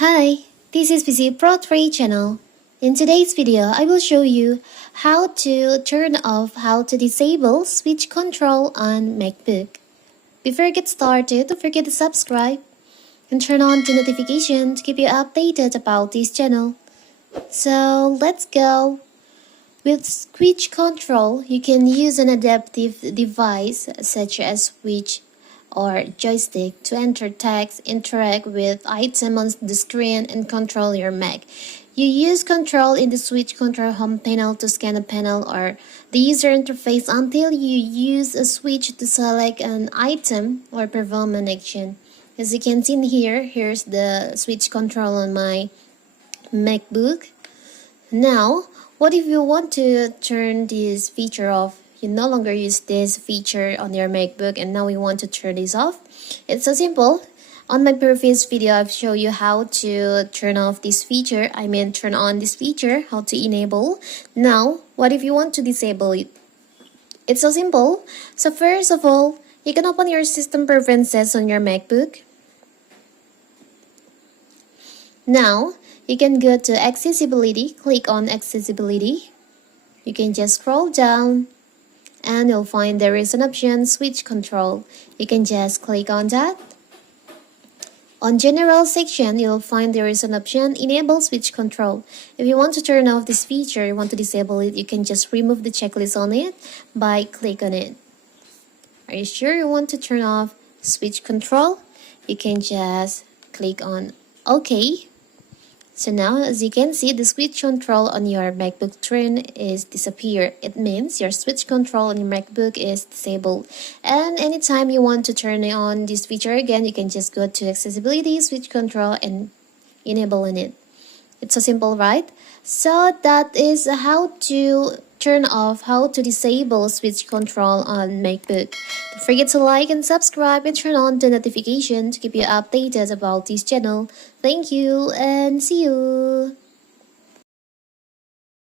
Hi, this is PC Pro 3 channel. In today's video, I will show you how to turn off, how to disable switch control on MacBook. Before I get started, don't forget to subscribe and turn on the notification to keep you updated about this channel. So let's go. With switch control, you can use an adaptive device such as switch or joystick to enter text, interact with items on the screen, and control your Mac. You use control in the switch control home panel to scan a panel or the user interface until you use a switch to select an item or perform an action. As you can see here, here's the switch control on my MacBook. Now, what if you want to turn this feature off? You no longer use this feature on your MacBook and now you want to turn this off. It's so simple. On my previous video, I've shown you how to turn off this feature. Turn on this feature, how to enable. Now, what if you want to disable it? It's so simple. So first of all, you can open your system preferences on your MacBook. Now, you can go to accessibility, click on accessibility. You can just scroll down and you'll find there is an option switch control. You can just click on that. On general section, you'll find there is an option enable switch control. If you want to turn off this feature, you want to disable it, you can just remove the checklist on it by click on it. Are you sure you want to turn off switch control? You can just click on OK. So now, as you can see, the switch control on your MacBook screen is disappeared. It means your switch control on your MacBook is disabled. And anytime you want to turn on this feature again, you can just go to accessibility, switch control, and enable it. It's so simple, right? So that is how to turn off, how to disable switch control on MacBook. Don't forget to like and subscribe and turn on the notification to keep you updated about this channel. Thank you and see you.